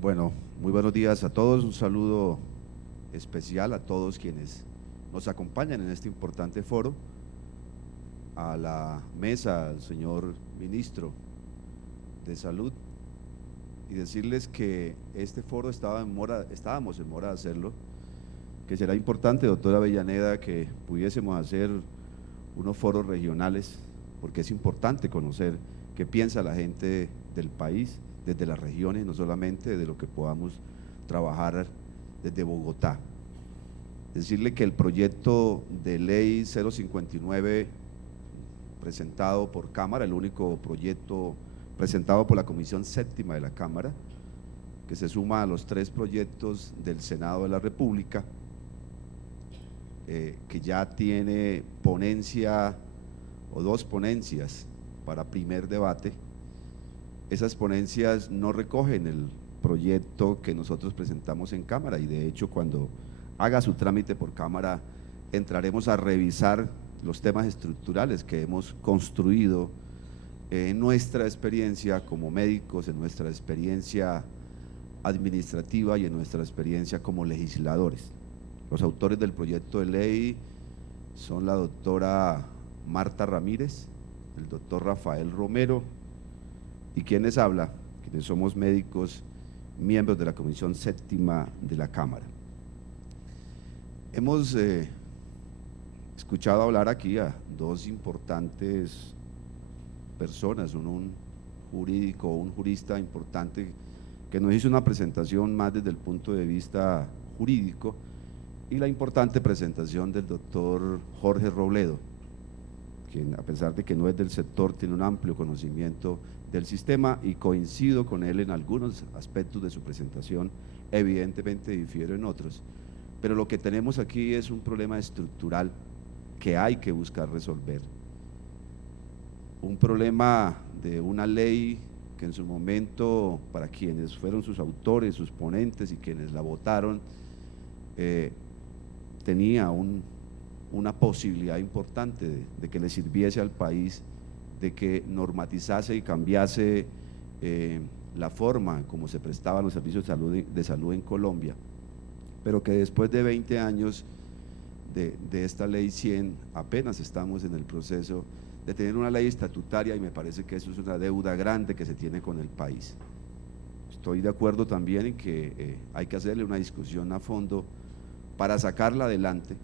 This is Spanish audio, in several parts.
Bueno, muy buenos días a todos, un saludo especial a todos quienes nos acompañan en este importante foro, a la mesa, al señor ministro de Salud, y decirles que este foro estábamos en mora de hacerlo, que será importante, doctora Avellaneda, que pudiésemos hacer unos foros regionales, porque es importante conocer qué piensa la gente del país, desde las regiones, no solamente de lo que podamos trabajar desde Bogotá. Decirle que el proyecto de ley 059 presentado por Cámara, el único proyecto presentado por la Comisión Séptima de la Cámara, que se suma a los 3 proyectos del Senado de la República, que ya tiene ponencia o 2 ponencias para primer debate. Esas ponencias no recogen el proyecto que nosotros presentamos en Cámara, y de hecho cuando haga su trámite por Cámara entraremos a revisar los temas estructurales que hemos construido en nuestra experiencia como médicos, en nuestra experiencia administrativa y en nuestra experiencia como legisladores. Los autores del proyecto de ley son la doctora Marta Ramírez, el doctor Rafael Romero, y quienes habla, quienes somos médicos, miembros de la Comisión Séptima de la Cámara. Hemos escuchado hablar aquí a 2 importantes personas, un jurídico, un jurista importante que nos hizo una presentación más desde el punto de vista jurídico, y la importante presentación del doctor Jorge Robledo, quien a pesar de que no es del sector tiene un amplio conocimiento del sistema, y coincido con él en algunos aspectos de su presentación, evidentemente difiero en otros, pero lo que tenemos aquí es un problema estructural que hay que buscar resolver, un problema de una ley que en su momento, para quienes fueron sus autores, sus ponentes y quienes la votaron, tenía una posibilidad importante de que le sirviese al país, de que normatizase y cambiase la forma como se prestaban los servicios de salud en Colombia, pero que después de 20 años de esta ley 100 apenas estamos en el proceso de tener una ley estatutaria, y me parece que eso es una deuda grande que se tiene con el país. Estoy de acuerdo también en que hay que hacerle una discusión a fondo para sacarla adelante,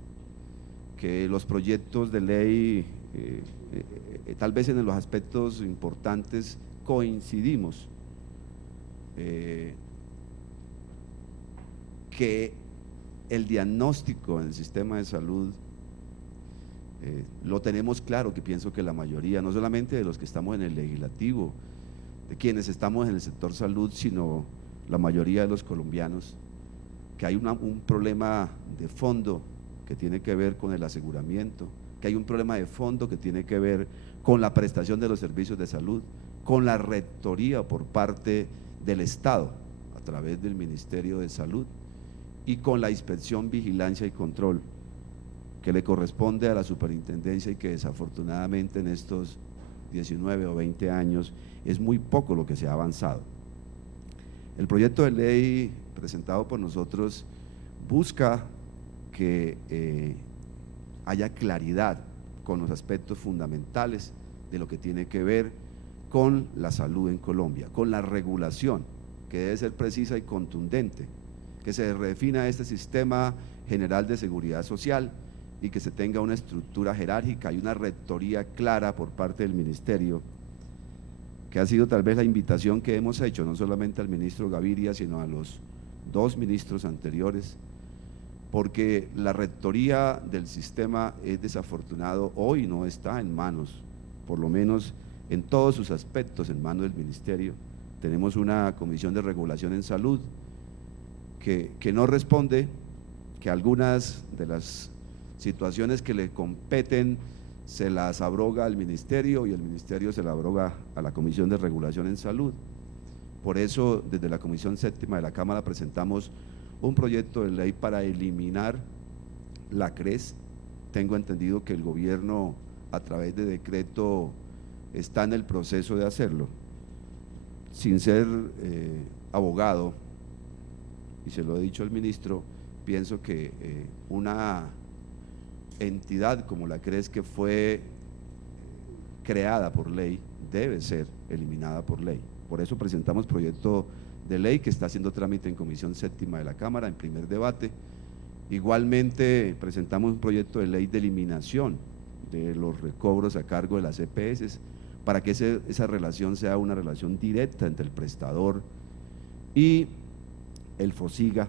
que los proyectos de ley, tal vez en los aspectos importantes coincidimos, que el diagnóstico en el sistema de salud lo tenemos claro, que pienso que la mayoría, no solamente de los que estamos en el legislativo, de quienes estamos en el sector salud, sino la mayoría de los colombianos, que hay un problema de fondo que tiene que ver con el aseguramiento, que hay un problema de fondo que tiene que ver con la prestación de los servicios de salud, con la rectoría por parte del Estado a través del Ministerio de Salud, y con la inspección, vigilancia y control que le corresponde a la superintendencia, y que desafortunadamente en estos 19 o 20 años es muy poco lo que se ha avanzado. El proyecto de ley presentado por nosotros busca que haya claridad con los aspectos fundamentales de lo que tiene que ver con la salud en Colombia, con la regulación, que debe ser precisa y contundente, que se redefina este sistema general de seguridad social y que se tenga una estructura jerárquica y una rectoría clara por parte del ministerio, que ha sido tal vez la invitación que hemos hecho, no solamente al ministro Gaviria, sino a los 2 ministros anteriores, porque la rectoría del sistema es desafortunado, hoy no está en manos, por lo menos en todos sus aspectos, en manos del ministerio. Tenemos una comisión de regulación en salud que no responde, que algunas de las situaciones que le competen se las abroga al ministerio, y el ministerio se la abroga a la Comisión de Regulación en Salud. Por eso, desde la Comisión Séptima de la Cámara presentamos un proyecto de ley para eliminar la CRES. Tengo entendido que el gobierno, a través de decreto, está en el proceso de hacerlo. Sin ser abogado, y se lo he dicho al ministro, pienso que una entidad como la CRES, que fue creada por ley, debe ser eliminada por ley. Por eso presentamos proyecto de ley que está haciendo trámite en Comisión Séptima de la Cámara en primer debate. Igualmente presentamos un proyecto de ley de eliminación de los recobros a cargo de las EPS, para que esa relación sea una relación directa entre el prestador y el FOSIGA,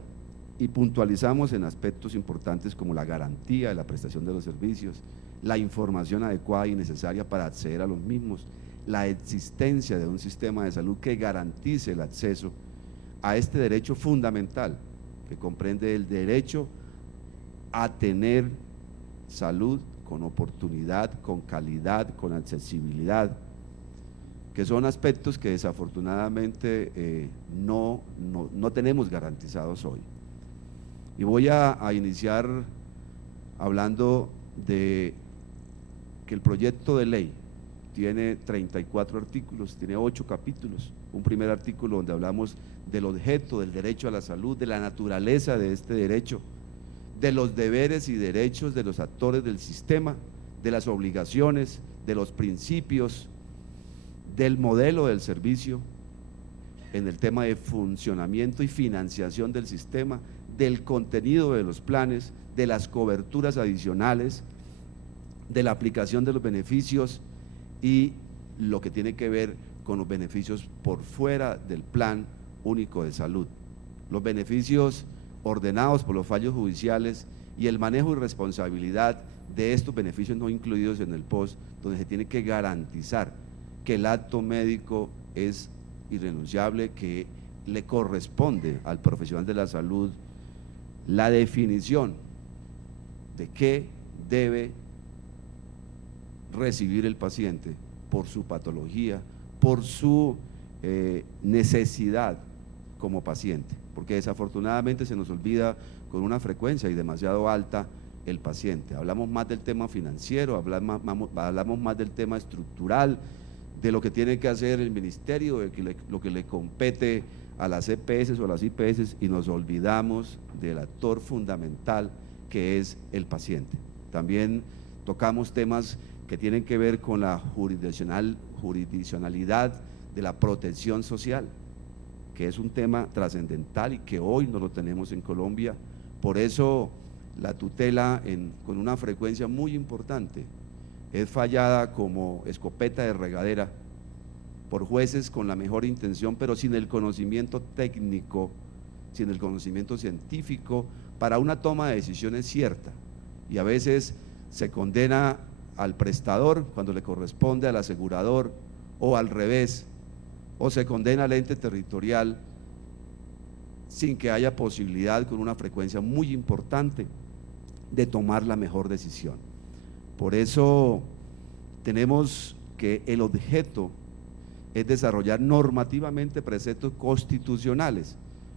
y puntualizamos en aspectos importantes como la garantía de la prestación de los servicios, la información adecuada y necesaria para acceder a los mismos, la existencia de un sistema de salud que garantice el acceso a este derecho fundamental, que comprende el derecho a tener salud con oportunidad, con calidad, con accesibilidad, que son aspectos que desafortunadamente no tenemos garantizados hoy. Y voy a iniciar hablando de que el proyecto de ley tiene 34 artículos, tiene 8 capítulos, un primer artículo donde hablamos del objeto del derecho a la salud, de la naturaleza de este derecho, de los deberes y derechos de los actores del sistema, de las obligaciones, de los principios, del modelo del servicio, en el tema de funcionamiento y financiación del sistema, del contenido de los planes, de las coberturas adicionales, de la aplicación de los beneficios y lo que tiene que ver con los beneficios por fuera del Plan Único de Salud, los beneficios ordenados por los fallos judiciales y el manejo y responsabilidad de estos beneficios no incluidos en el POS, donde se tiene que garantizar que el acto médico es irrenunciable, que le corresponde al profesional de la salud la definición de qué debe recibir el paciente por su patología, por su necesidad como paciente, porque desafortunadamente se nos olvida con una frecuencia y demasiado alta el paciente. Hablamos más del tema financiero, hablamos más del tema estructural, de lo que tiene que hacer el ministerio, de lo que le compete a las EPS o a las IPS, y nos olvidamos del actor fundamental que es el paciente. También tocamos temas que tienen que ver con la jurisdiccionalidad de la protección social, que es un tema trascendental y que hoy no lo tenemos en Colombia. Por eso la tutela con una frecuencia muy importante es fallada como escopeta de regadera por jueces con la mejor intención, pero sin el conocimiento técnico, sin el conocimiento científico para una toma de decisiones cierta, y a veces se condena al prestador cuando le corresponde al asegurador, o al revés, o se condena al ente territorial sin que haya posibilidad, con una frecuencia muy importante, de tomar la mejor decisión. Por eso tenemos que el objeto es desarrollar normativamente preceptos constitucionales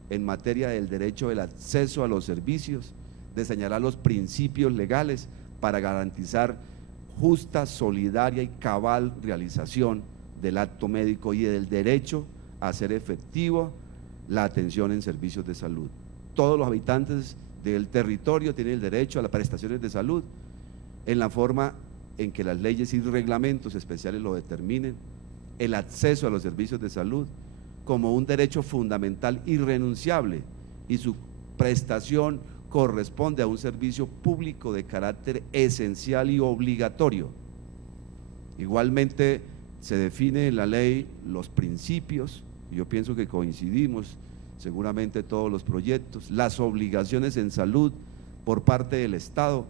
en materia del derecho del acceso a los servicios, de señalar los principios legales para garantizar justa, solidaria y cabal realización del acto médico y del derecho a hacer efectivo la atención en servicios de salud. Todos los habitantes del territorio tienen el derecho a las prestaciones de salud en la forma en que las leyes y reglamentos especiales lo determinen, el acceso a los servicios de salud como un derecho fundamental irrenunciable, y su prestación corresponde a un servicio público de carácter esencial y obligatorio. Igualmente se define en la ley los principios, y yo pienso que coincidimos seguramente todos los proyectos, las obligaciones en salud por parte del Estado,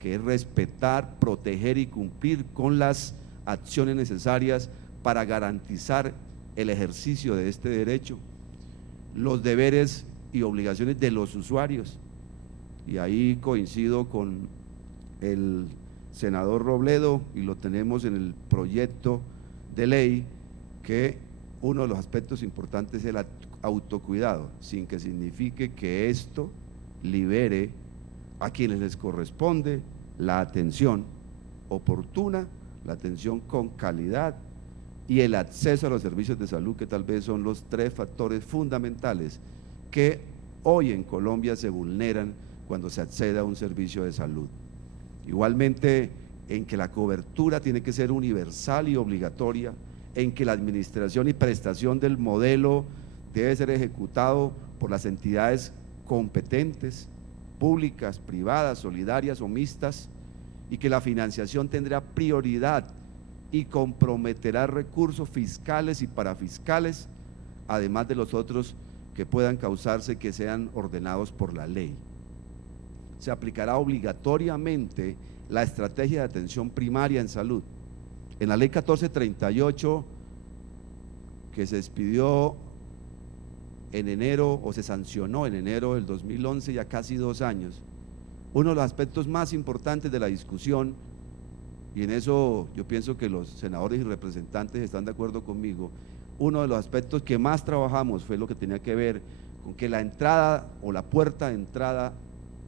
que es respetar, proteger y cumplir con las acciones necesarias para garantizar el ejercicio de este derecho, los deberes y obligaciones de los usuarios, y ahí coincido con el senador Robledo, y lo tenemos en el proyecto de ley, que uno de los aspectos importantes es el autocuidado, sin que signifique que esto libere a quienes les corresponde la atención oportuna, la atención con calidad y el acceso a los servicios de salud, que tal vez son los 3 factores fundamentales que hoy en Colombia se vulneran cuando se accede a un servicio de salud. Igualmente, en que la cobertura tiene que ser universal y obligatoria, en que la administración y prestación del modelo debe ser ejecutado por las entidades competentes, públicas, privadas, solidarias o mixtas, y que la financiación tendrá prioridad y comprometerá recursos fiscales y parafiscales, además de los otros que puedan causarse que sean ordenados por la ley. Se aplicará obligatoriamente la estrategia de atención primaria en salud. En la ley 1438, que se expidió en enero o se sancionó en enero del 2011, ya casi 2 años, uno de los aspectos más importantes de la discusión, y en eso yo pienso que los senadores y representantes están de acuerdo conmigo, uno de los aspectos que más trabajamos fue lo que tenía que ver con que la entrada o la puerta de entrada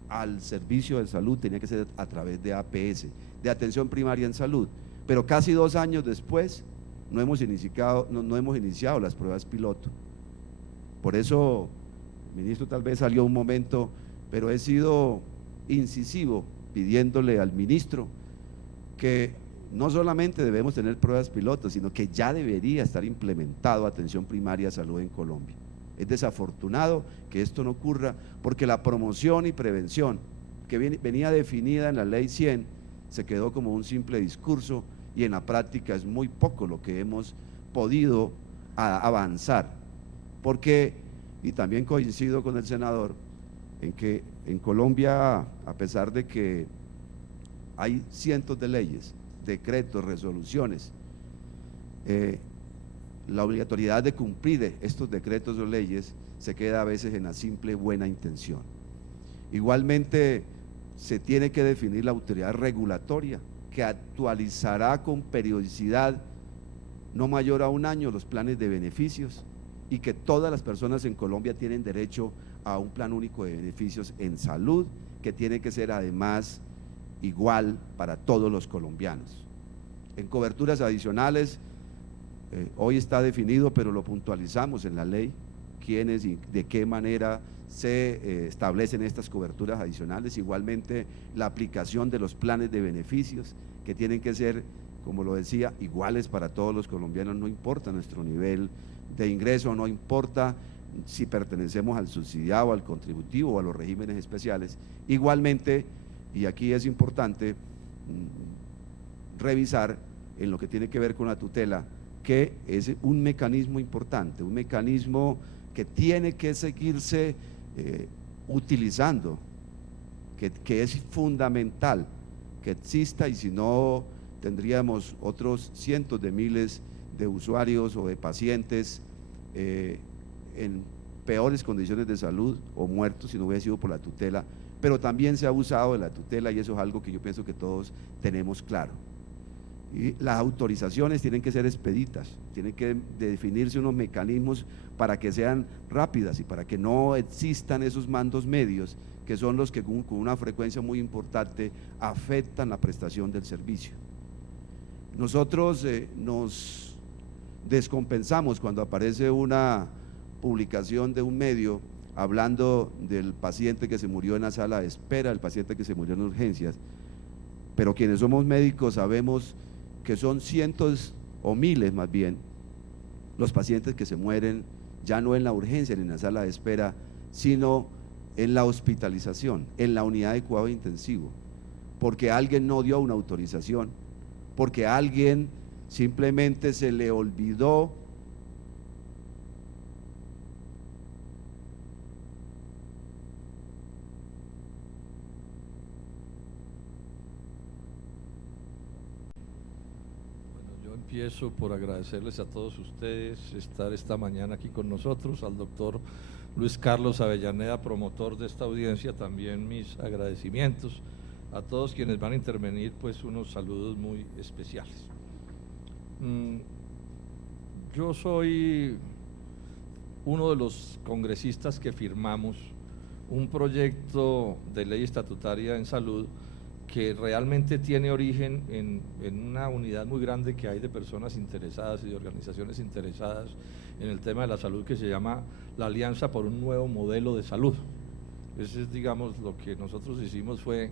al servicio de salud tenía que ser a través de APS, de atención primaria en salud, pero casi 2 años después no hemos iniciado las pruebas piloto. Por eso, ministro, tal vez salió un momento, pero he sido incisivo pidiéndole al ministro que no solamente debemos tener pruebas pilotos, sino que ya debería estar implementado atención primaria de salud en Colombia. Es desafortunado que esto no ocurra porque la promoción y prevención que venía definida en la ley 100 se quedó como un simple discurso y en la práctica es muy poco lo que hemos podido avanzar. Porque, y también coincido con el senador, en que en Colombia, a pesar de que hay cientos de leyes, decretos, resoluciones, la obligatoriedad de cumplir estos decretos o leyes se queda a veces en la simple buena intención. Igualmente, se tiene que definir la autoridad regulatoria que actualizará con periodicidad no mayor a 1 año los planes de beneficios y que todas las personas en Colombia tienen derecho a un plan único de beneficios en salud que tiene que ser además igual para todos los colombianos. En coberturas adicionales, hoy está definido, pero lo puntualizamos en la ley, quiénes y de qué manera se establecen estas coberturas adicionales. Igualmente, la aplicación de los planes de beneficios que tienen que ser, como lo decía, iguales para todos los colombianos, no importa nuestro nivel de ingreso, no importa si pertenecemos al subsidiado, al contributivo o a los regímenes especiales. Igualmente, y aquí es importante revisar en lo que tiene que ver con la tutela, que es un mecanismo importante, un mecanismo que tiene que seguirse utilizando, que es fundamental que exista, y si no tendríamos otros cientos de miles de usuarios o de pacientes en peores condiciones de salud o muertos si no hubiera sido por la tutela, pero también se ha abusado de la tutela y eso es algo que yo pienso que todos tenemos claro. Y las autorizaciones tienen que ser expeditas, tienen que definirse unos mecanismos para que sean rápidas y para que no existan esos mandos medios que son los que con una frecuencia muy importante afectan la prestación del servicio. Nosotros nos descompensamos cuando aparece una publicación de un medio hablando del paciente que se murió en la sala de espera, el paciente que se murió en urgencias, pero quienes somos médicos sabemos que son cientos o miles más bien los pacientes que se mueren ya no en la urgencia ni en la sala de espera, sino en la hospitalización, en la unidad de cuidado intensivo, porque alguien no dio una autorización, porque a alguien simplemente se le olvidó Empiezo por agradecerles a todos ustedes estar esta mañana aquí con nosotros, al doctor Luis Carlos Avellaneda, promotor de esta audiencia, también mis agradecimientos a todos quienes van a intervenir, pues unos saludos muy especiales. Yo soy uno de los congresistas que firmamos un proyecto de ley estatutaria en salud que realmente tiene origen en una unidad muy grande que hay de personas interesadas y de organizaciones interesadas en el tema de la salud, que se llama la Alianza por un Nuevo Modelo de Salud. Ese es, digamos, lo que nosotros hicimos fue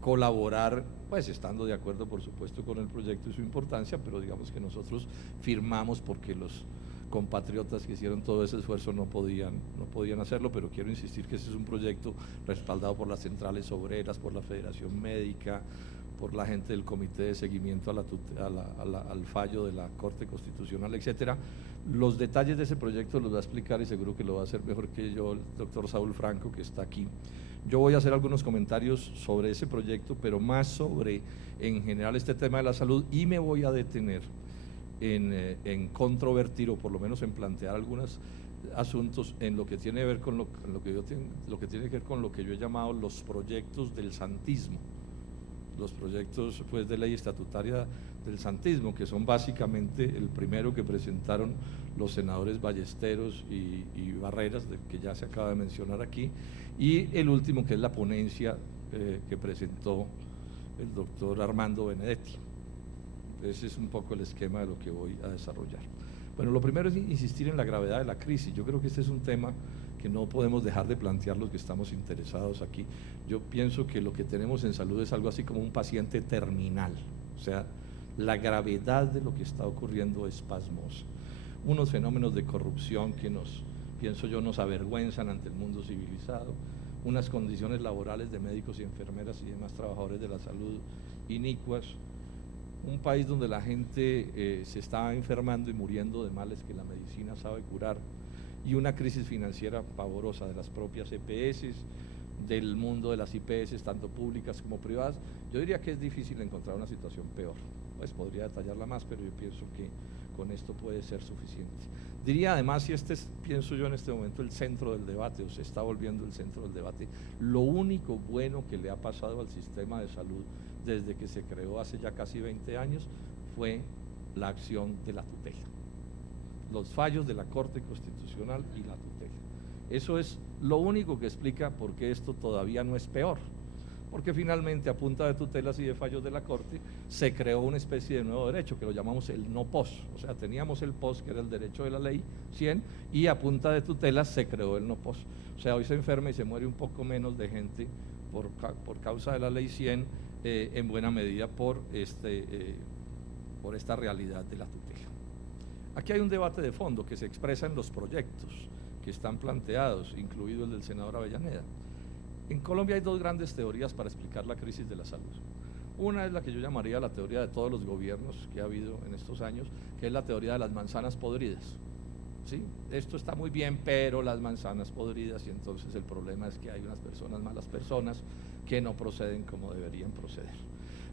colaborar, pues estando de acuerdo por supuesto con el proyecto y su importancia, pero digamos que nosotros firmamos porque los compatriotas que hicieron todo ese esfuerzo no podían hacerlo, pero quiero insistir que ese es un proyecto respaldado por las centrales obreras, por la Federación Médica, por la gente del Comité de Seguimiento al fallo de la Corte Constitucional, etcétera. Los detalles de ese proyecto los va a explicar, y seguro que lo va a hacer mejor que yo, el doctor Saúl Franco, que está aquí. Yo voy a hacer algunos comentarios sobre ese proyecto, pero más sobre, en general, este tema de la salud, y me voy a detener en controvertir, o por lo menos en plantear algunos asuntos en lo que tiene que ver con lo que tiene que ver con lo que yo he llamado los proyectos del santismo, los proyectos pues de ley estatutaria del santismo, que son básicamente el primero que presentaron los senadores Ballesteros y Barreras, que ya se acaba de mencionar aquí, y el último, que es la ponencia que presentó el doctor Armando Benedetti. Ese es un poco el esquema de lo que voy a desarrollar. Bueno, lo primero es insistir en la gravedad de la crisis. Yo creo que este es un tema que no podemos dejar de plantear los que estamos interesados aquí. Yo pienso que lo que tenemos en salud es algo así como un paciente terminal, o sea, la gravedad de lo que está ocurriendo es pasmosa. Unos fenómenos de corrupción que pienso yo, nos avergüenzan ante el mundo civilizado, unas condiciones laborales de médicos y enfermeras y demás trabajadores de la salud inicuas, un país donde la gente se está enfermando y muriendo de males que la medicina sabe curar, y una crisis financiera pavorosa de las propias EPS, del mundo de las IPS, tanto públicas como privadas. Yo diría que es difícil encontrar una situación peor, pues podría detallarla más, pero yo pienso que con esto puede ser suficiente. Diría además, y este es, pienso yo en este momento, el centro del debate, o se está volviendo el centro del debate, lo único bueno que le ha pasado al sistema de salud desde que se creó hace ya casi 20 años fue la acción de la tutela, los fallos de la Corte Constitucional y la tutela. Eso es lo único que explica por qué esto todavía no es peor, porque finalmente a punta de tutelas y de fallos de la Corte se creó una especie de nuevo derecho que lo llamamos el no pos, o sea, teníamos el pos, que era el derecho de la ley 100, y a punta de tutelas se creó el no pos. O sea, hoy se enferma y se muere un poco menos de gente por causa de la ley 100, en buena medida por esta realidad de la tutela. Aquí hay un debate de fondo que se expresa en los proyectos que están planteados, incluido el del senador Avellaneda. En Colombia hay dos grandes teorías para explicar la crisis de la salud. Una es la que yo llamaría la teoría de todos los gobiernos que ha habido en estos años, que es la teoría de las manzanas podridas. ¿Sí? Esto está muy bien, pero las manzanas podridas, y entonces el problema es que hay unas personas, malas personas, que no proceden como deberían proceder.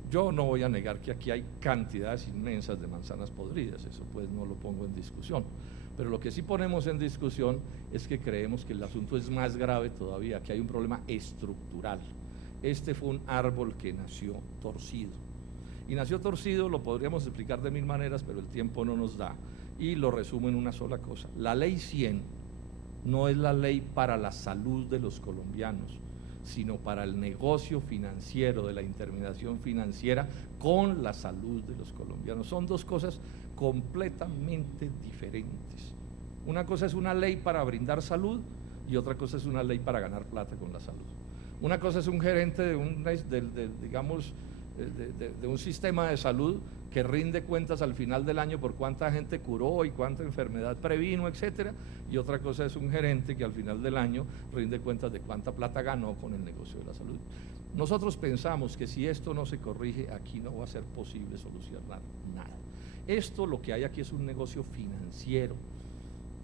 Yo no voy a negar que aquí hay cantidades inmensas de manzanas podridas, eso pues no lo pongo en discusión, pero lo que sí ponemos en discusión es que creemos que el asunto es más grave todavía, que hay un problema estructural. Este fue un árbol que nació torcido, y nació torcido, lo podríamos explicar de mil maneras, pero el tiempo no nos da, y lo resumo en una sola cosa. La ley 100 no es la ley para la salud de los colombianos, sino para el negocio financiero, de la intermediación financiera con la salud de los colombianos. Son dos cosas completamente diferentes. Una cosa es una ley para brindar salud y otra cosa es una ley para ganar plata con la salud. Una cosa es un gerente de un sistema de salud que rinde cuentas al final del año por cuánta gente curó y cuánta enfermedad previno, etcétera, y otra cosa es un gerente que al final del año rinde cuentas de cuánta plata ganó con el negocio de la salud. Nosotros pensamos que si esto no se corrige, aquí no va a ser posible solucionar nada. Esto, lo que hay aquí es un negocio financiero.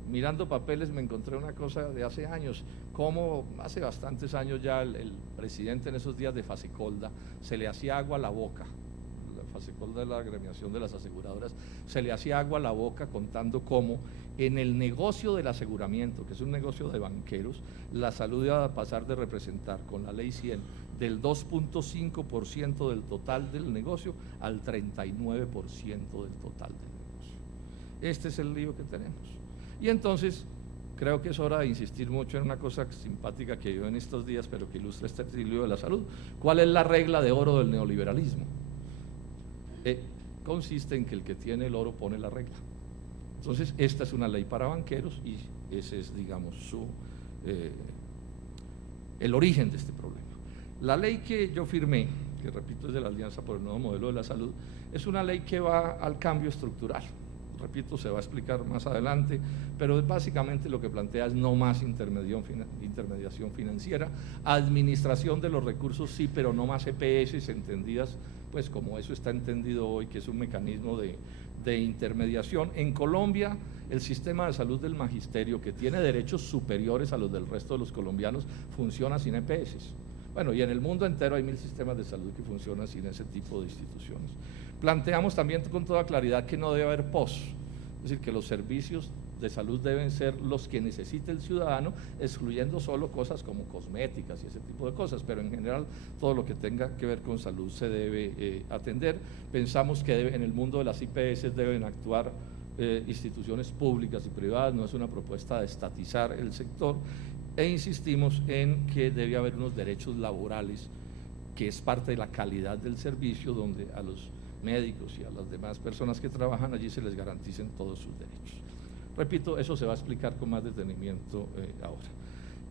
Mirando papeles me encontré una cosa de hace años, como hace bastantes años ya el presidente en esos días de Fasecolda se le hacía agua a la boca. Fasecolda es la agremiación de las aseguradoras, se le hacía agua a la boca contando cómo en el negocio del aseguramiento, que es un negocio de banqueros, la salud iba a pasar de representar con la ley 100 del 2.5% del total del negocio al 39% del total del negocio. Este es el lío que tenemos. Y entonces creo que es hora de insistir mucho en una cosa simpática que veo en estos días, pero que ilustra este equilibrio de la salud. ¿Cuál es la regla de oro del neoliberalismo? Consiste en que el que tiene el oro pone la regla. Entonces, esta es una ley para banqueros y ese es, digamos, el origen de este problema. La ley que yo firmé, que repito es de la Alianza por el Nuevo Modelo de la Salud, es una ley que va al cambio estructural. Repito, se va a explicar más adelante, pero básicamente lo que plantea es no más intermediación financiera, administración de los recursos sí, pero no más EPS entendidas, pues como eso está entendido hoy, que es un mecanismo de intermediación. En Colombia, el sistema de salud del magisterio, que tiene derechos superiores a los del resto de los colombianos, funciona sin EPS. Bueno, y en el mundo entero hay 1000 sistemas de salud que funcionan sin ese tipo de instituciones. Planteamos también con toda claridad que no debe haber POS, es decir, que los servicios de salud deben ser los que necesite el ciudadano, excluyendo solo cosas como cosméticas y ese tipo de cosas, pero en general todo lo que tenga que ver con salud se debe atender. Pensamos que en el mundo de las IPS deben actuar instituciones públicas y privadas, no es una propuesta de estatizar el sector, e insistimos en que debe haber unos derechos laborales, que es parte de la calidad del servicio, donde a los médicos y a las demás personas que trabajan allí se les garanticen todos sus derechos. Repito, eso se va a explicar con más detenimiento ahora.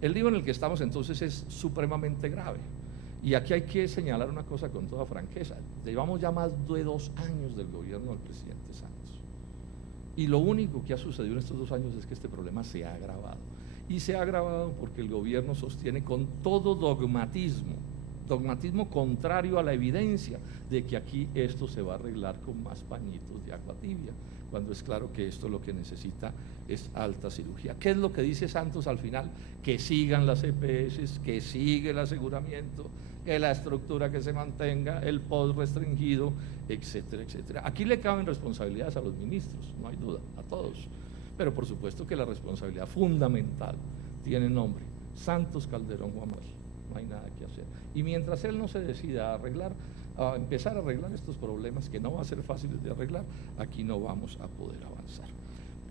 El lío en el que estamos entonces es supremamente grave, y aquí hay que señalar una cosa con toda franqueza. Llevamos ya más de 2 años del gobierno del presidente Santos, y lo único que ha sucedido en estos 2 años es que este problema se ha agravado, y se ha agravado porque el gobierno sostiene con todo dogmatismo contrario a la evidencia de que aquí esto se va a arreglar con más pañitos de agua tibia, cuando es claro que esto lo que necesita es alta cirugía. ¿Qué es lo que dice Santos al final? Que sigan las EPS, que siga el aseguramiento, que la estructura que se mantenga, el POS restringido, etcétera, etcétera. Aquí le caben responsabilidades a los ministros, no hay duda, a todos, pero por supuesto que la responsabilidad fundamental tiene nombre: Santos Calderón Juan Manuel. No hay nada que hacer. Y mientras él no se decida a empezar a arreglar estos problemas, que no va a ser fáciles de arreglar, aquí no vamos a poder avanzar.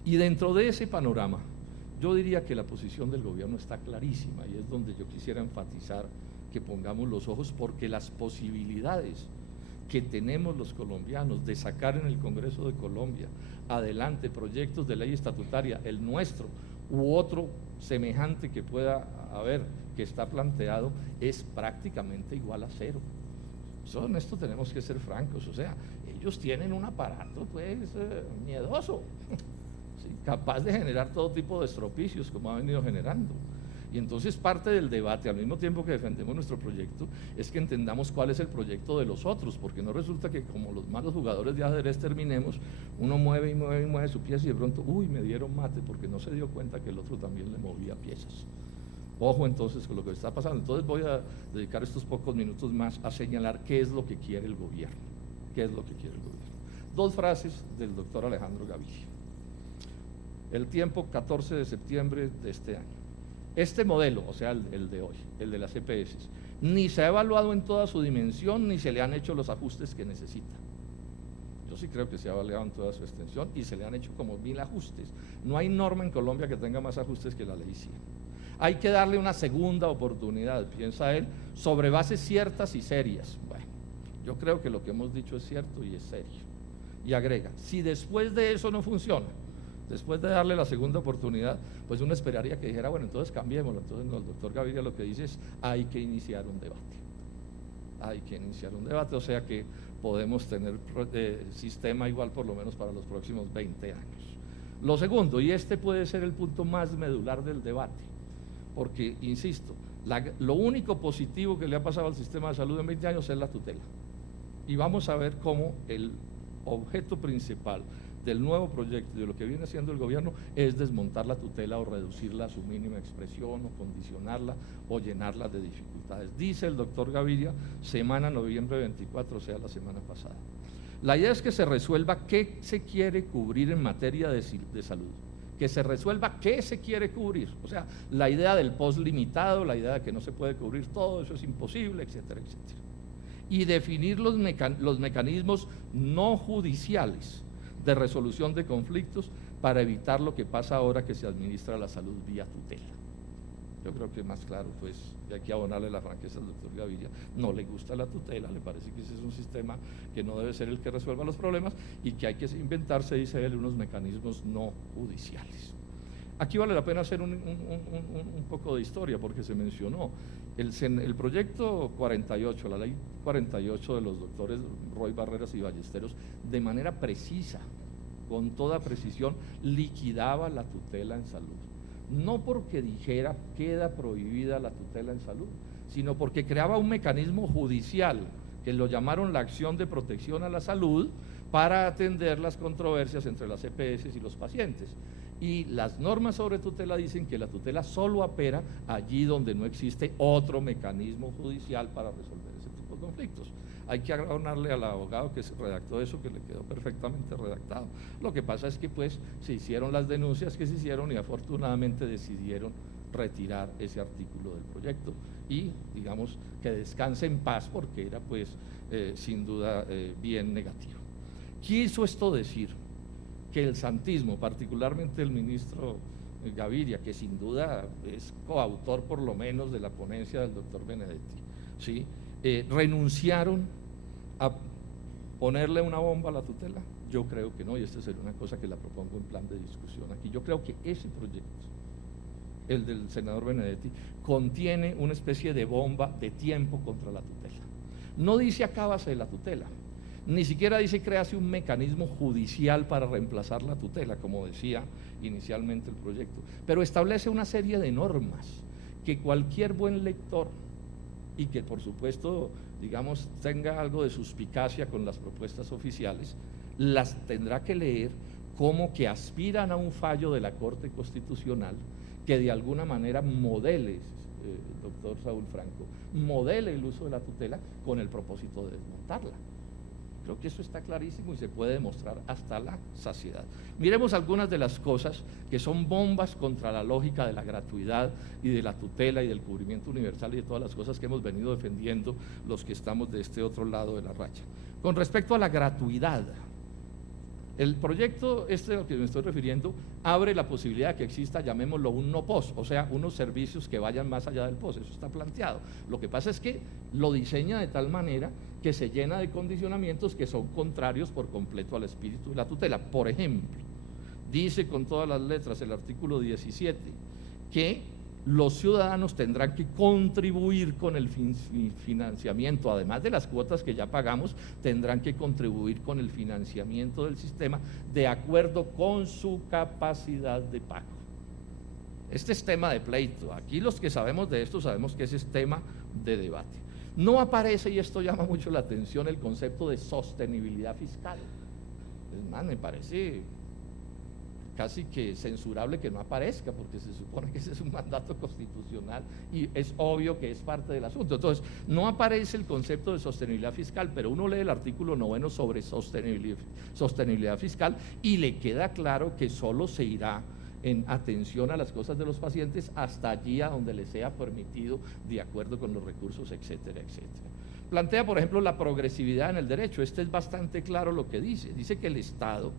Y dentro de ese panorama, yo diría que la posición del gobierno está clarísima, y es donde yo quisiera enfatizar que pongamos los ojos, porque las posibilidades que tenemos los colombianos de sacar en el Congreso de Colombia adelante proyectos de ley estatutaria, el nuestro u otro semejante que pueda haber, que está planteado, es prácticamente igual a cero. En esto tenemos que ser francos, o sea, ellos tienen un aparato pues miedoso, ¿sí? Capaz de generar todo tipo de estropicios como ha venido generando. Y entonces parte del debate, al mismo tiempo que defendemos nuestro proyecto, es que entendamos cuál es el proyecto de los otros, porque no resulta que como los malos jugadores de ajedrez terminemos, uno mueve y mueve y mueve su pieza y de pronto, uy, me dieron mate, porque no se dio cuenta que el otro también le movía piezas. Ojo entonces con lo que está pasando. Entonces voy a dedicar estos pocos minutos más a señalar qué es lo que quiere el gobierno. ¿Qué es lo que quiere el gobierno? 2 frases del doctor Alejandro Gaviria. El Tiempo, 14 de septiembre de este año. Este modelo, o sea, el de hoy, el de las EPS, ni se ha evaluado en toda su dimensión, ni se le han hecho los ajustes que necesita. Yo sí creo que se ha evaluado en toda su extensión y se le han hecho como 1000 ajustes. No hay norma en Colombia que tenga más ajustes que la ley 100. Hay que darle una segunda oportunidad, piensa él, sobre bases ciertas y serias. Bueno, yo creo que lo que hemos dicho es cierto y es serio. Y agrega, si después de eso no funciona, después de darle la segunda oportunidad, pues uno esperaría que dijera, bueno, entonces cambiémoslo. Entonces no, el doctor Gaviria lo que dice es, hay que iniciar un debate. Hay que iniciar un debate, o sea que podemos tener sistema igual por lo menos para los próximos 20 años. Lo segundo, y este puede ser el punto más medular del debate, porque, insisto, lo único positivo que le ha pasado al sistema de salud en 20 años es la tutela. Y vamos a ver cómo el objeto principal del nuevo proyecto y de lo que viene haciendo el gobierno es desmontar la tutela o reducirla a su mínima expresión o condicionarla o llenarla de dificultades. Dice el doctor Gaviria, semana noviembre 24, o sea, la semana pasada. La idea es que se resuelva qué se quiere cubrir en materia de salud, que se resuelva qué se quiere cubrir, o sea, la idea del POS limitado, la idea de que no se puede cubrir todo, eso es imposible, etcétera, etcétera. Y definir los mecanismos no judiciales de resolución de conflictos para evitar lo que pasa ahora que se administra la salud vía tutela. Yo creo que más claro, pues, y hay que abonarle la franqueza al doctor Gaviria, no le gusta la tutela, le parece que ese es un sistema que no debe ser el que resuelva los problemas y que hay que inventarse, dice él, unos mecanismos no judiciales. Aquí vale la pena hacer un poco de historia, porque se mencionó el proyecto 48, la ley 48 de los doctores Roy Barreras y Ballesteros, de manera precisa, con toda precisión, liquidaba la tutela en salud. No porque dijera queda prohibida la tutela en salud, sino porque creaba un mecanismo judicial, que lo llamaron la acción de protección a la salud, para atender las controversias entre las EPS y los pacientes. Y las normas sobre tutela dicen que la tutela solo opera allí donde no existe otro mecanismo judicial para resolver ese tipo de conflictos. Hay que abonarle al abogado que se redactó eso, que le quedó perfectamente redactado. Lo que pasa es que pues se hicieron las denuncias que se hicieron y afortunadamente decidieron retirar ese artículo del proyecto y digamos que descanse en paz, porque era pues sin duda bien negativo. Quiso esto decir que el santismo, particularmente el ministro Gaviria, que sin duda es coautor por lo menos de la ponencia del doctor Benedetti, ¿sí?, renunciaron a ponerle una bomba a la tutela. Yo creo que no, y esta sería una cosa que la propongo en plan de discusión aquí. Yo creo que ese proyecto, el del senador Benedetti, contiene una especie de bomba de tiempo contra la tutela. No dice acábase la tutela, ni siquiera dice créase un mecanismo judicial para reemplazar la tutela, como decía inicialmente el proyecto, pero establece una serie de normas que cualquier buen lector y que por supuesto, digamos, tenga algo de suspicacia con las propuestas oficiales, las tendrá que leer como que aspiran a un fallo de la Corte Constitucional que de alguna manera modele, doctor Saúl Franco, modele el uso de la tutela con el propósito de desmontarla. Creo que eso está clarísimo y se puede demostrar hasta la saciedad. Miremos algunas de las cosas que son bombas contra la lógica de la gratuidad y de la tutela y del cubrimiento universal y de todas las cosas que hemos venido defendiendo los que estamos de este otro lado de la raya. Con respecto a la gratuidad, el proyecto al que me estoy refiriendo abre la posibilidad de que exista, llamémoslo un no POS, o sea, unos servicios que vayan más allá del POS, eso está planteado. Lo que pasa es que lo diseña de tal manera que se llena de condicionamientos que son contrarios por completo al espíritu de la tutela. Por ejemplo, dice con todas las letras el artículo 17 que los ciudadanos tendrán que contribuir con el financiamiento, además de las cuotas que ya pagamos, tendrán que contribuir con el financiamiento del sistema de acuerdo con su capacidad de pago. Este es tema de pleito, aquí los que sabemos de esto sabemos que ese es tema de debate. No aparece, y esto llama mucho la atención, el concepto de sostenibilidad fiscal. Es más, me parece casi que censurable que no aparezca, porque se supone que ese es un mandato constitucional y es obvio que es parte del asunto. Entonces, no aparece el concepto de sostenibilidad fiscal, pero uno lee el artículo 9 sobre sostenibilidad fiscal y le queda claro que solo se irá en atención a las cosas de los pacientes hasta allí a donde les sea permitido de acuerdo con los recursos, etcétera, etcétera. Plantea, por ejemplo, la progresividad en el derecho. Este es bastante claro lo que dice. Dice que el Estado,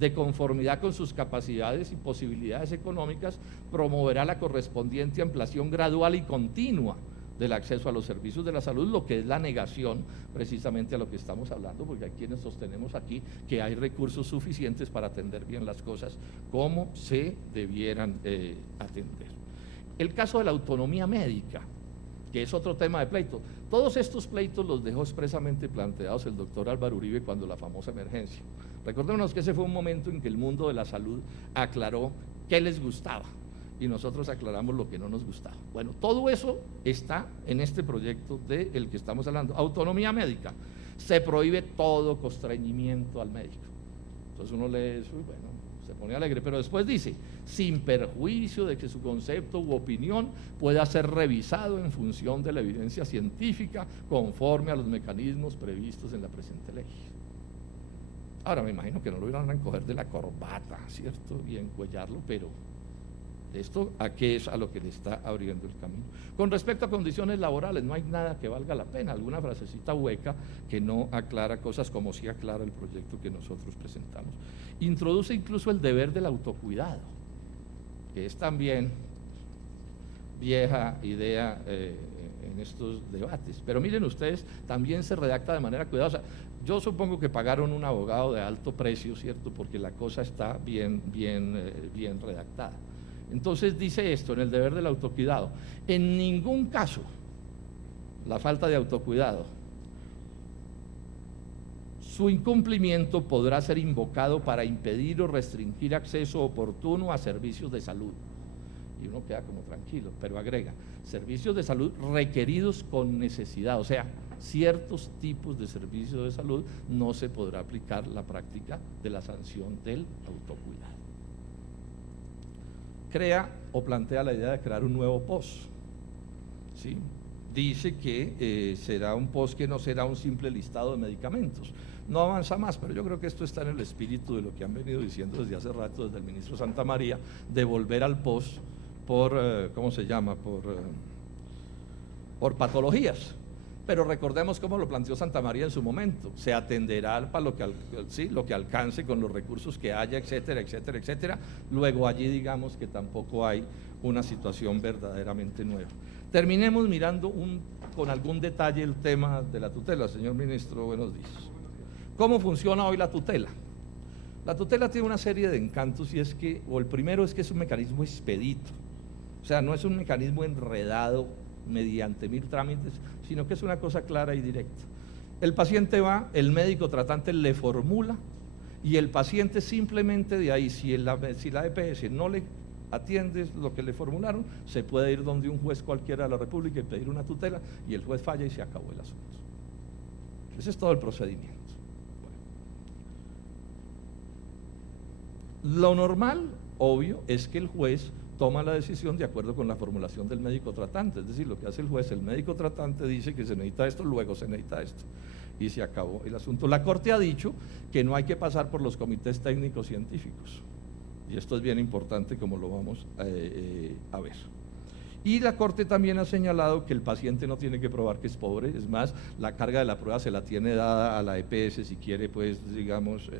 de conformidad con sus capacidades y posibilidades económicas, promoverá la correspondiente ampliación gradual y continua del acceso a los servicios de la salud, lo que es la negación precisamente a lo que estamos hablando, porque hay quienes sostenemos aquí que hay recursos suficientes para atender bien las cosas como se debieran atender. El caso de la autonomía médica, que es otro tema de pleito. Todos estos pleitos los dejó expresamente planteados el doctor Álvaro Uribe cuando la famosa emergencia. Recordémonos que ese fue un momento en que el mundo de la salud aclaró qué les gustaba y nosotros aclaramos lo que no nos gustaba. Bueno, todo eso está en este proyecto del que estamos hablando. Autonomía médica. Se prohíbe todo constreñimiento al médico. Entonces uno lee eso y bueno, se pone alegre, pero después dice, sin perjuicio de que su concepto u opinión pueda ser revisado en función de la evidencia científica conforme a los mecanismos previstos en la presente ley. Ahora me imagino que no lo iban a coger de la corbata, ¿cierto? Y encuellarlo, pero Esto a qué es a lo que le está abriendo el camino. Con respecto a condiciones laborales, no hay nada que valga la pena, alguna frasecita hueca que no aclara cosas como sí aclara el proyecto que nosotros presentamos. Introduce incluso el deber del autocuidado, que es también vieja idea en estos debates. Pero miren ustedes, también se redacta de manera cuidadosa. Yo supongo que pagaron un abogado de alto precio, ¿cierto? Porque la cosa está bien redactada. Entonces dice esto en el deber del autocuidado: en ningún caso la falta de autocuidado, su incumplimiento podrá ser invocado para impedir o restringir acceso oportuno a servicios de salud. Y uno queda como tranquilo, pero agrega, servicios de salud requeridos con necesidad, o sea, ciertos tipos de servicios de salud no se podrá aplicar la práctica de la sanción del autocuidado. Crea o plantea la idea de crear un nuevo POS, ¿sí? Dice que será un POS que no será un simple listado de medicamentos. No avanza más, pero yo creo que esto está en el espíritu de lo que han venido diciendo desde hace rato, desde el ministro Santamaría, de volver al POS por, ¿cómo se llama?, por patologías. Pero recordemos cómo lo planteó Santamaría en su momento: se atenderá para lo que alcance con los recursos que haya, etcétera, etcétera, etcétera. Luego allí digamos que tampoco hay una situación verdaderamente nueva. Terminemos mirando con algún detalle el tema de la tutela. Señor ministro, buenos días. ¿Cómo funciona hoy la tutela? La tutela tiene una serie de encantos, y es que, o el primero es que es un mecanismo expedito, o sea, no es un mecanismo enredado mediante 1000 trámites, sino que es una cosa clara y directa. El paciente va, el médico tratante le formula, y el paciente simplemente de ahí, si la EPS no le atiende lo que le formularon, se puede ir donde un juez cualquiera de la República y pedir una tutela, y el juez falla y se acabó el asunto. Ese es todo el procedimiento. Bueno. Lo normal, obvio, es que el juez toma la decisión de acuerdo con la formulación del médico tratante, es decir, lo que hace el juez, el médico tratante dice que se necesita esto, luego se necesita esto, y se acabó el asunto. La Corte ha dicho que no hay que pasar por los comités técnicos científicos, y esto es bien importante, como lo vamos a ver. Y la Corte también ha señalado que el paciente no tiene que probar que es pobre, es más, la carga de la prueba se la tiene dada a la EPS si quiere, pues, digamos,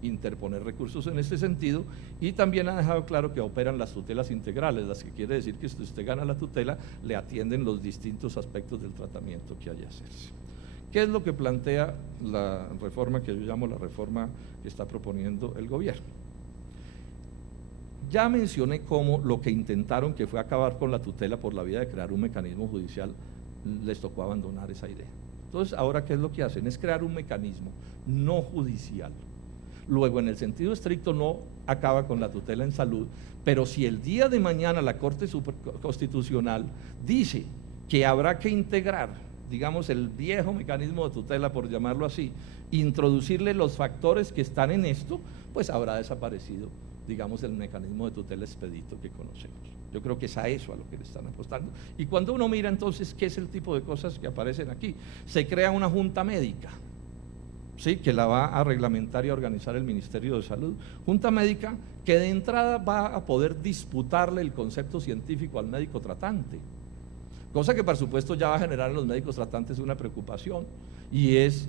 interponer recursos en este sentido, y también ha dejado claro que operan las tutelas integrales, las que quiere decir que si usted gana la tutela, le atienden los distintos aspectos del tratamiento que haya que hacerse. ¿Qué es lo que plantea la reforma que yo llamo la reforma que está proponiendo el gobierno? Ya mencioné cómo lo que intentaron, que fue acabar con la tutela por la vía de crear un mecanismo judicial, les tocó abandonar esa idea. Entonces, ahora, ¿qué es lo que hacen? Es crear un mecanismo no judicial. Luego, en el sentido estricto, no acaba con la tutela en salud, pero si el día de mañana la Corte Constitucional dice que habrá que integrar, digamos, el viejo mecanismo de tutela, por llamarlo así, introducirle los factores que están en esto, pues habrá desaparecido, digamos, el mecanismo de tutela expedito que conocemos. Yo creo que es a eso a lo que le están apostando. Y cuando uno mira entonces qué es el tipo de cosas que aparecen aquí, se crea una junta médica, ¿sí?, que la va a reglamentar y a organizar el Ministerio de Salud. Junta médica que de entrada va a poder disputarle el concepto científico al médico tratante, cosa que por supuesto ya va a generar en los médicos tratantes una preocupación, y es,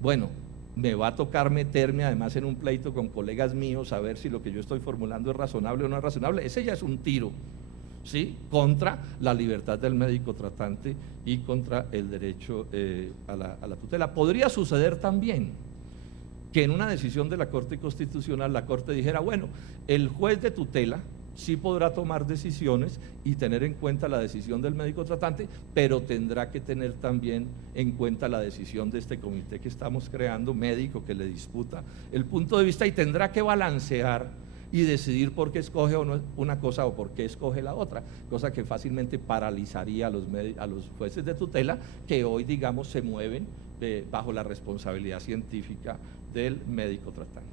bueno, me va a tocar meterme además en un pleito con colegas míos a ver si lo que yo estoy formulando es razonable o no es razonable. Ese ya es un tiro, ¿sí?, contra la libertad del médico tratante y contra el derecho a la tutela. Podría suceder también que en una decisión de la Corte Constitucional la Corte dijera, bueno, el juez de tutela sí podrá tomar decisiones y tener en cuenta la decisión del médico tratante, pero tendrá que tener también en cuenta la decisión de este comité que estamos creando, médico, que le disputa el punto de vista, y tendrá que balancear y decidir por qué escoge una cosa o por qué escoge la otra, cosa que fácilmente paralizaría a los jueces de tutela, que hoy, digamos, se mueven bajo la responsabilidad científica del médico tratante.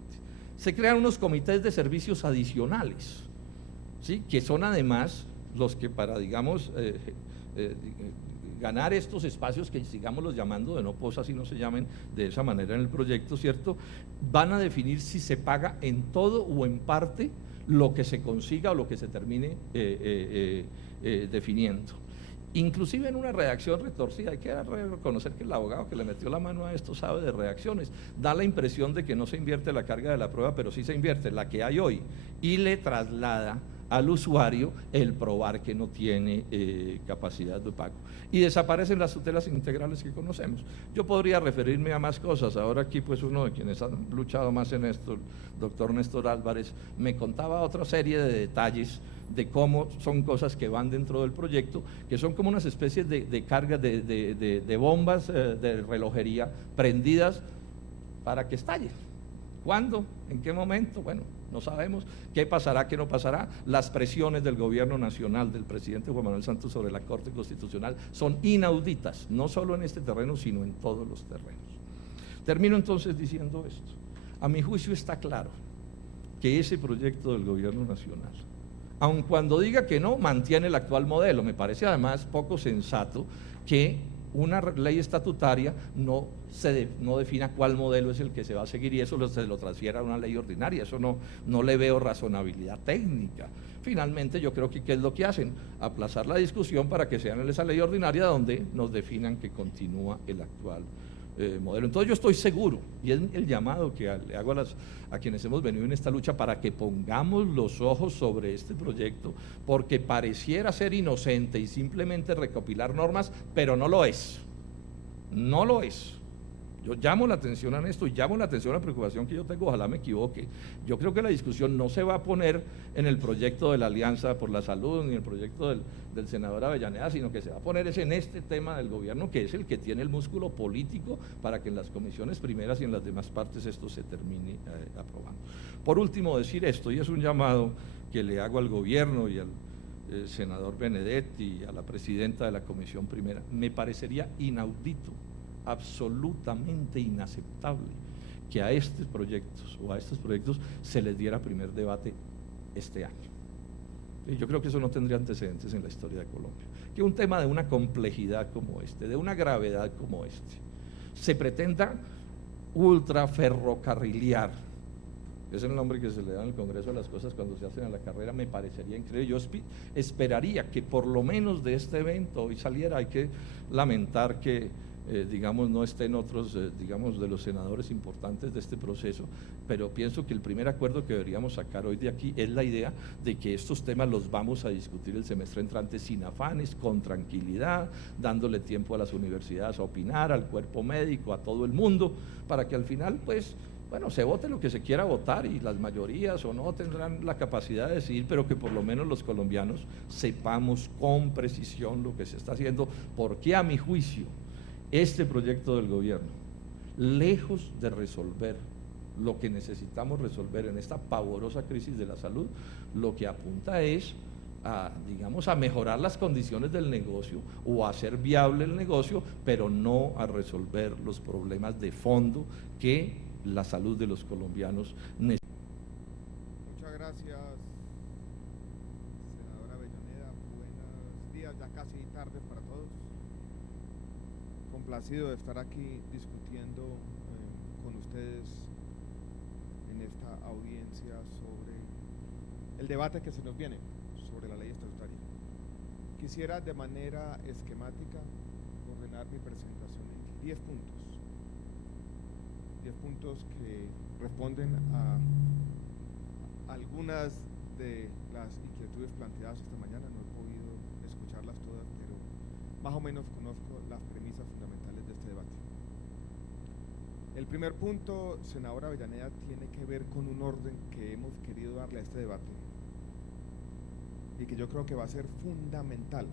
Se crean unos comités de servicios adicionales, ¿sí?, que son además los que, para, digamos, ganar estos espacios que sigámoslos llamando de no POS, así no se llamen de esa manera en el proyecto, ¿cierto?, van a definir si se paga en todo o en parte lo que se consiga o lo que se termine definiendo. Inclusive en una redacción retorcida, hay que reconocer que el abogado que le metió la mano a esto sabe de redacciones, da la impresión de que no se invierte la carga de la prueba, pero sí se invierte la que hay hoy y le traslada al usuario el probar que no tiene capacidad de pago. Y desaparecen las tutelas integrales que conocemos. Yo podría referirme a más cosas. Ahora aquí pues uno de quienes han luchado más en esto, el doctor Néstor Álvarez, me contaba otra serie de detalles de cómo son cosas que van dentro del proyecto, que son como unas especies de cargas de bombas de relojería prendidas para que estalle. ¿Cuándo? ¿En qué momento? Bueno, no sabemos. ¿Qué pasará? ¿Qué no pasará? Las presiones del gobierno nacional, del presidente Juan Manuel Santos sobre la Corte Constitucional son inauditas, no solo en este terreno, sino en todos los terrenos. Termino entonces diciendo esto. A mi juicio está claro que ese proyecto del gobierno nacional, aun cuando diga que no, mantiene el actual modelo. Me parece además poco sensato que una ley estatutaria no defina cuál modelo es el que se va a seguir y eso se lo transfiera a una ley ordinaria. Eso no le veo razonabilidad técnica. Finalmente yo creo que ¿qué es lo que hacen? Aplazar la discusión para que sea en esa ley ordinaria donde nos definan que continúa el actual modelo. Entonces yo estoy seguro, y es el llamado que le hago a quienes hemos venido en esta lucha, para que pongamos los ojos sobre este proyecto, porque pareciera ser inocente y simplemente recopilar normas, pero no lo es. No lo es. Yo llamo la atención a esto y llamo la atención a la preocupación que yo tengo, ojalá me equivoque. Yo creo que la discusión no se va a poner en el proyecto de la Alianza por la Salud ni en el proyecto del senador Avellaneda, sino que se va a poner en este tema del gobierno, que es el que tiene el músculo político para que en las comisiones primeras y en las demás partes esto se termine aprobando. Por último, decir esto, y es un llamado que le hago al gobierno y al senador Benedetti y a la presidenta de la comisión primera. Me parecería inaudito, absolutamente inaceptable que a estos proyectos se les diera primer debate este año. Y yo creo que eso no tendría antecedentes en la historia de Colombia. Que un tema de una complejidad como este, de una gravedad como este, se pretenda ultraferrocarrilear, es el nombre que se le da en el Congreso a las cosas cuando se hacen a la carrera, me parecería increíble. Yo esperaría que por lo menos de este evento hoy saliera. Hay que lamentar que digamos, no estén otros, digamos, de los senadores importantes de este proceso, pero pienso que el primer acuerdo que deberíamos sacar hoy de aquí es la idea de que estos temas los vamos a discutir el semestre entrante sin afanes, con tranquilidad, dándole tiempo a las universidades a opinar, al cuerpo médico, a todo el mundo, para que al final, pues, bueno, se vote lo que se quiera votar y las mayorías o no tendrán la capacidad de decidir, pero que por lo menos los colombianos sepamos con precisión lo que se está haciendo, porque a mi juicio, este proyecto del gobierno, lejos de resolver lo que necesitamos resolver en esta pavorosa crisis de la salud, lo que apunta es a, digamos, a mejorar las condiciones del negocio o a hacer viable el negocio, pero no a resolver los problemas de fondo que la salud de los colombianos necesita. Muchas gracias, senadora Avellaneda. Buenos días, ya casi tarde para todos. Complacido de estar aquí discutiendo con ustedes en esta audiencia sobre el debate que se nos viene sobre la ley estatutaria. Quisiera de manera esquemática ordenar mi presentación en 10 puntos. 10 puntos que responden a algunas de las inquietudes planteadas esta mañana. No he podido escucharlas todas, pero más o menos conozco las premisas fundamentales de este debate. El primer punto, senadora Avellaneda, tiene que ver con un orden que hemos querido darle a este debate y que yo creo que va a ser fundamental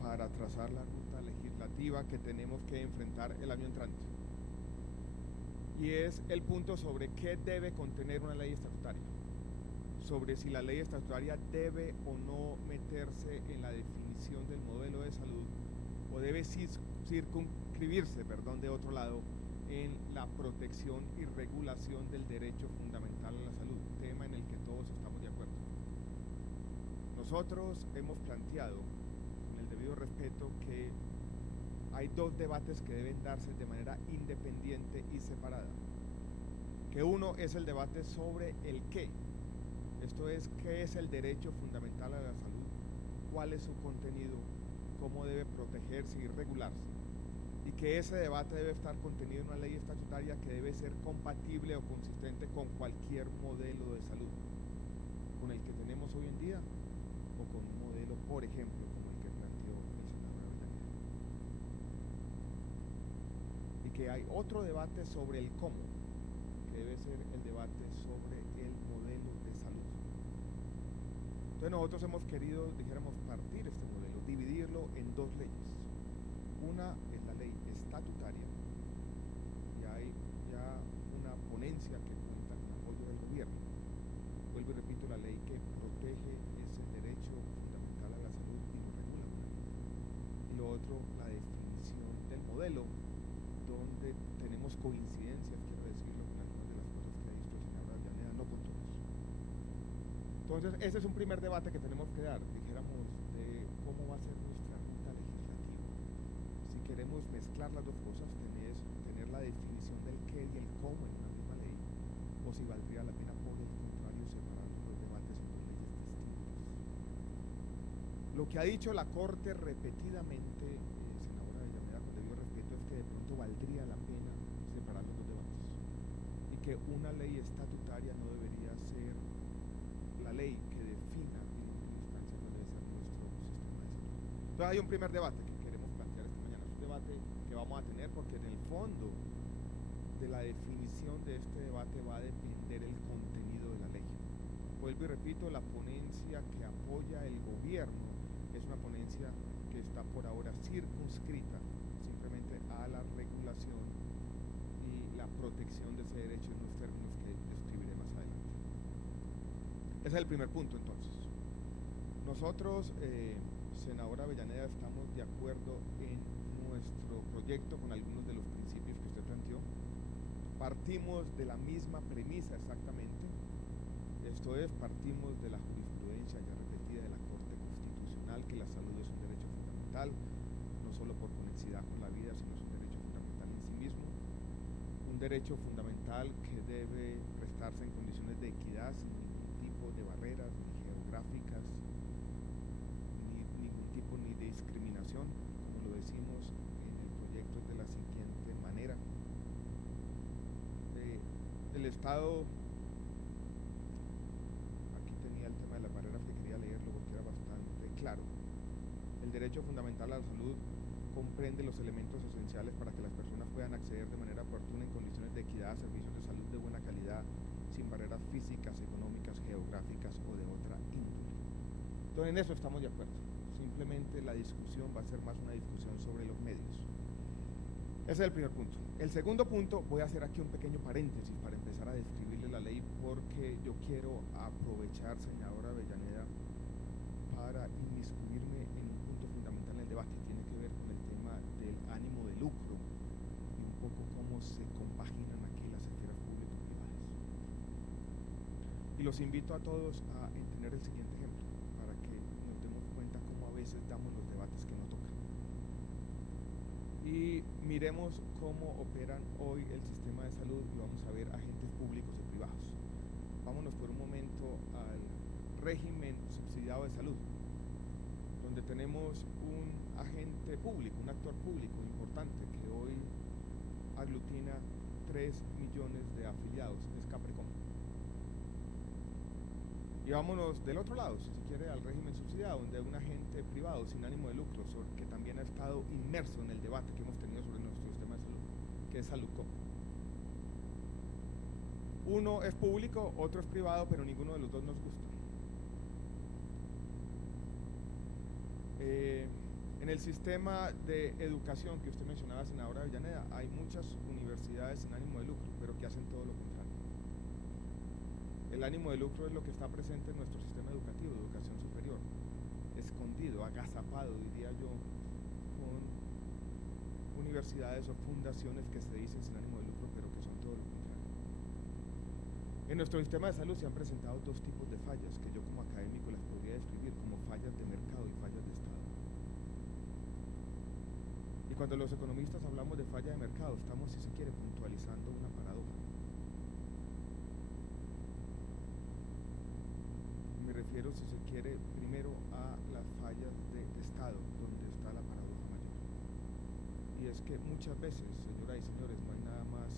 para trazar la ruta legislativa que tenemos que enfrentar el año entrante. Y es el punto sobre qué debe contener una ley estatutaria, sobre si la ley estatutaria debe o no meterse en la definición del modelo de salud o debe circunscribirse, de otro lado, en la protección y regulación del derecho fundamental a la salud, tema en el que todos estamos de acuerdo. Nosotros hemos planteado, con el debido respeto, que hay dos debates que deben darse de manera independiente y separada. Que uno es el debate sobre el qué, Esto es, ¿qué es el derecho fundamental a la salud? ¿Cuál es su contenido? ¿Cómo debe protegerse y regularse? Y que ese debate debe estar contenido en una ley estatutaria que debe ser compatible o consistente con cualquier modelo de salud, con el que tenemos hoy en día o con un modelo, por ejemplo, como el que planteó el senador Avellaneda. Y que hay otro debate sobre el cómo, que debe ser el debate sobre el modelo de salud. Entonces nosotros hemos querido, dijéramos, partir este modelo, dividirlo en dos leyes. Una es la ley estatutaria, y hay ya una ponencia que cuenta con apoyo del gobierno. Vuelvo y repito, la ley que protege ese derecho fundamental a la salud y lo regula. Y lo otro, la definición del modelo, donde tenemos coincidencias, quiero decirlo, con algunas de las cosas que ha dicho el señor Avellaneda, no con todas. Entonces, ese es un primer debate que tenemos que dar, dijéramos, de cómo va a ser nuestra ruta legislativa. Si queremos mezclar las dos cosas, tener la definición del qué y el cómo en una misma ley, o si valdría la pena, por el contrario, separar los debates en dos leyes distintas. Lo que ha dicho la Corte repetidamente, senadora Avellaneda, con debido respeto, es que de pronto valdría la pena separar los dos debates, y que una ley estatutaria no debería ser la ley que defina en última instancia cuál debe ser nuestro sistema de salud. Entonces hay un primer debate que queremos plantear esta mañana, es un debate que vamos a tener porque en el fondo de la definición de este debate va a depender el contenido de la ley. Vuelvo y repito, la ponencia que apoya el gobierno es una ponencia que está por ahora circunscrita simplemente a la regulación y la protección de ese derecho en unos términos que describiré más adelante. Ese es el primer punto, entonces. Nosotros, senadora Avellaneda, estamos de acuerdo en nuestro proyecto con algunos de los principios que usted planteó. Partimos de la misma premisa exactamente, esto es, partimos de la jurisprudencia ya repetida de la Corte Constitucional, que la salud es un derecho fundamental, no solo por conexidad con la vida, sino es un derecho fundamental en sí mismo, un derecho fundamental que debe prestarse en condiciones de equidad, sin ningún tipo de barreras, ni geográficas, ni ningún tipo ni de discriminación, como lo decimos en el proyecto de la siguiente manera. El Estado, aquí tenía el tema de las barreras que quería leerlo porque era bastante claro. El derecho fundamental a la salud comprende los elementos esenciales para que las personas puedan acceder de manera oportuna en condiciones de equidad a servicios de salud de buena calidad, sin barreras físicas, económicas, geográficas o de otra índole. Entonces en eso estamos de acuerdo. Simplemente la discusión va a ser más una discusión sobre los medios. Ese es el primer punto. El segundo punto, voy a hacer aquí un pequeño paréntesis para empezar a describirle la ley, porque yo quiero aprovechar, senadora Avellaneda, para inmiscuirme en un punto fundamental en el debate. Tiene que ver con el tema del ánimo de lucro y un poco cómo se compaginan aquí las esferas público-privadas. Y los invito a todos a entender el siguiente ejemplo, para que nos demos cuenta cómo a veces damos los debates que no tocan. Y miremos cómo operan hoy el sistema de salud y vamos a ver agentes públicos y privados. Vámonos por un momento al régimen subsidiado de salud, donde tenemos un agente público, un actor público importante que hoy aglutina 3 millones de afiliados, es Caprecom. Y vámonos del otro lado, si se quiere, al régimen subsidiado, donde hay un agente privado sin ánimo de lucro, que también ha estado inmerso en el debate que hemos tenido sobre nuestro sistema de salud, que es Saludcom. Uno es público, otro es privado, pero ninguno de los dos nos gusta. En el sistema de educación que usted mencionaba, senadora Avellaneda, hay muchas universidades sin ánimo de lucro, pero que hacen todo lo contrario. El ánimo de lucro es lo que está presente en nuestro sistema educativo, de educación superior, escondido, agazapado, diría yo, con universidades o fundaciones que se dicen sin ánimo de lucro, pero que son todo lo contrario. En nuestro sistema de salud se han presentado dos tipos de fallas, que yo como académico las podría describir como fallas de mercado y fallas de Estado. Y cuando los economistas hablamos de falla de mercado, estamos, si se quiere, puntualizando una paradoja. si se quiere, primero a las fallas de Estado, donde está la paradoja mayor. Y es que muchas veces, señoras y señores, no hay nada más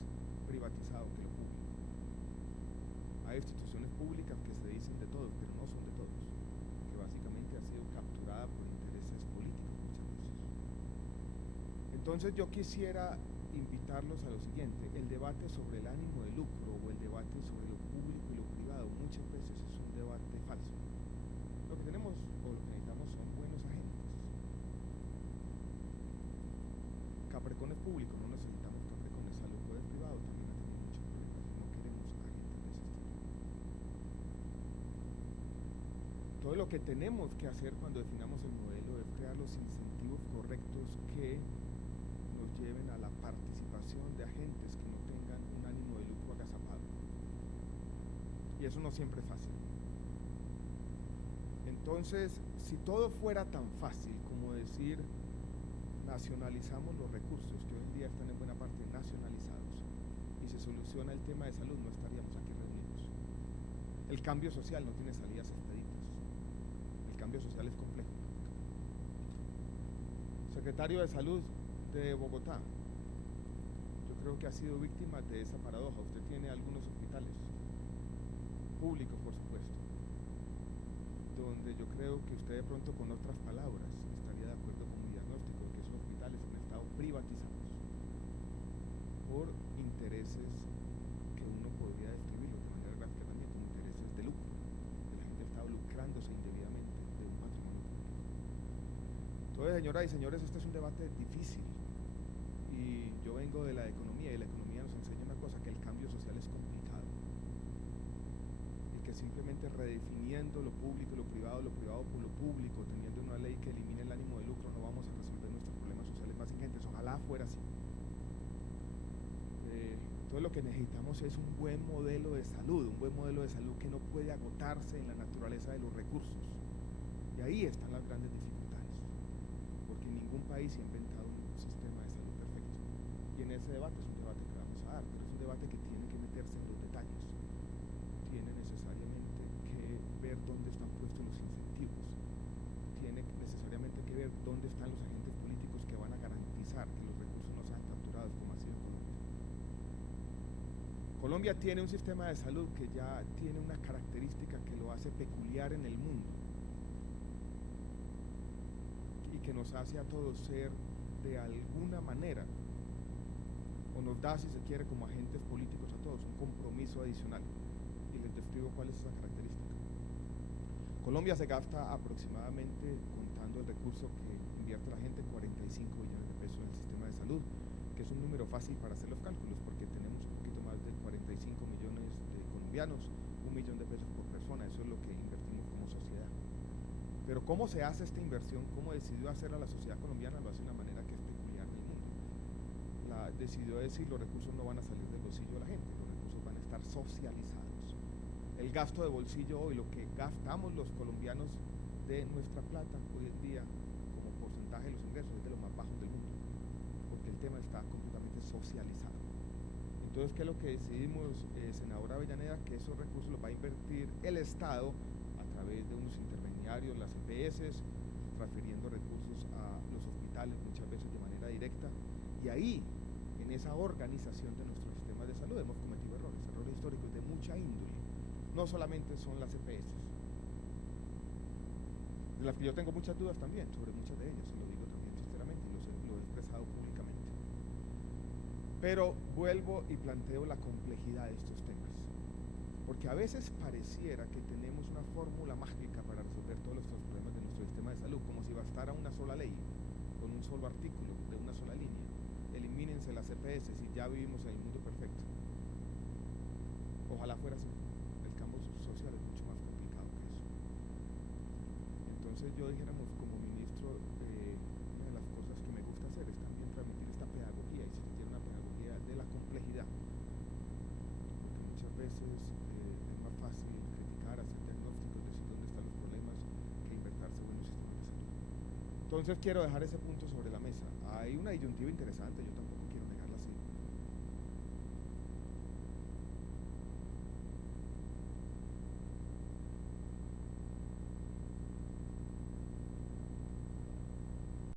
privatizado que lo público. Hay instituciones públicas que se dicen de todos, pero no son de todos, que básicamente ha sido capturada por intereses políticos muchas veces. Entonces yo quisiera invitarlos a lo siguiente: el debate sobre el ánimo de lucro o el debate sobre lo público y lo privado muchas veces es un debate falso. Lo que tenemos o lo que necesitamos son buenos agentes. Capricornio es público, no necesitamos Capricornio es salud, poder privado también ha tenido muchos problemas, no queremos agentes de ese estilo. Todo lo que tenemos que hacer cuando definamos el modelo es crear los incentivos correctos que nos lleven a la participación de agentes que no tengan un ánimo de lucro agazapado. Y eso no siempre es fácil. Entonces, si todo fuera tan fácil como decir nacionalizamos los recursos, que hoy en día están en buena parte nacionalizados, y se soluciona el tema de salud, no estaríamos aquí reunidos. El cambio social no tiene salidas expeditas. El cambio social es complejo. Secretario de Salud de Bogotá, yo creo que ha sido víctima de esa paradoja. Usted tiene algunos hospitales públicos, por supuesto, donde yo creo que usted de pronto con otras palabras estaría de acuerdo con mi diagnóstico de que esos hospitales han estado privatizados por intereses que uno podría describirlo de manera gráfica también como intereses de lucro, que la gente ha estado lucrándose indebidamente de un patrimonio público. Entonces, señoras y señores, este es un debate difícil y yo vengo de la economía y la economía nos enseña una cosa, que el cambio social es complicado y que simplemente redefiniendo lo público y lo privado por lo público, teniendo una ley que elimine el ánimo de lucro, no vamos a resolver nuestros problemas sociales más ingentes. Ojalá fuera así. Entonces lo que necesitamos es un buen modelo de salud, que no puede agotarse en la naturaleza de los recursos. Y ahí están las grandes dificultades, porque ningún país ha inventado un sistema de salud perfecto. Y en ese debate es un debate que vamos a dar, pero es un debate que tiene que meterse en los detalles. Tiene necesariamente que ver dónde están puestos los incentivos. Tiene necesariamente que ver dónde están los agentes políticos que van a garantizar que los recursos no sean capturados como ha sido en Colombia. Colombia tiene un sistema de salud que ya tiene una característica que lo hace peculiar en el mundo y que nos hace a todos ser de alguna manera, o nos da, si se quiere, como agentes políticos a todos, un compromiso adicional. Y les describo cuál es esa característica. Colombia se gasta aproximadamente, contando el recurso que invierte la gente, 45 billones de pesos en el sistema de salud, que es un número fácil para hacer los cálculos, porque tenemos un poquito más de 45 millones de colombianos, 1 millón de pesos por persona, eso es lo que invertimos como sociedad. Pero ¿cómo se hace esta inversión? ¿Cómo decidió hacerla la sociedad colombiana? Lo hace de una manera que es peculiar en el mundo. Decidió decir, los recursos no van a salir del bolsillo de la gente, los recursos van a estar socializados. El gasto de bolsillo hoy, lo que gastamos los colombianos de nuestra plata hoy en día como porcentaje de los ingresos es de los más bajos del mundo, porque el tema está completamente socializado. Entonces, ¿qué es lo que decidimos, senadora Avellaneda? Que esos recursos los va a invertir el Estado a través de unos intermediarios, las EPS, transfiriendo recursos a los hospitales muchas veces de manera directa, y ahí, en esa organización de nuestros sistemas de salud, hemos cometido errores históricos de mucha índole. No solamente son las EPS, de las que yo tengo muchas dudas también, sobre muchas de ellas, se lo digo también sinceramente, y lo he expresado públicamente. Pero vuelvo y planteo la complejidad de estos temas, porque a veces pareciera que tenemos una fórmula mágica para resolver todos los problemas de nuestro sistema de salud, como si bastara una sola ley, con un solo artículo, de una sola línea. Elimínense las EPS y ya vivimos en el mundo perfecto. Ojalá fuera así. El cambio social es mucho más complicado que eso. Entonces yo dijéramos, como ministro, una de las cosas que me gusta hacer es también transmitir esta pedagogía, y si se quiere una pedagogía de la complejidad, porque muchas veces es más fácil criticar, hacer diagnósticos, decir dónde están los problemas, que inventarse buenos sistemas de salud. Entonces quiero dejar ese punto sobre la mesa. Hay una disyuntiva interesante, yo tampoco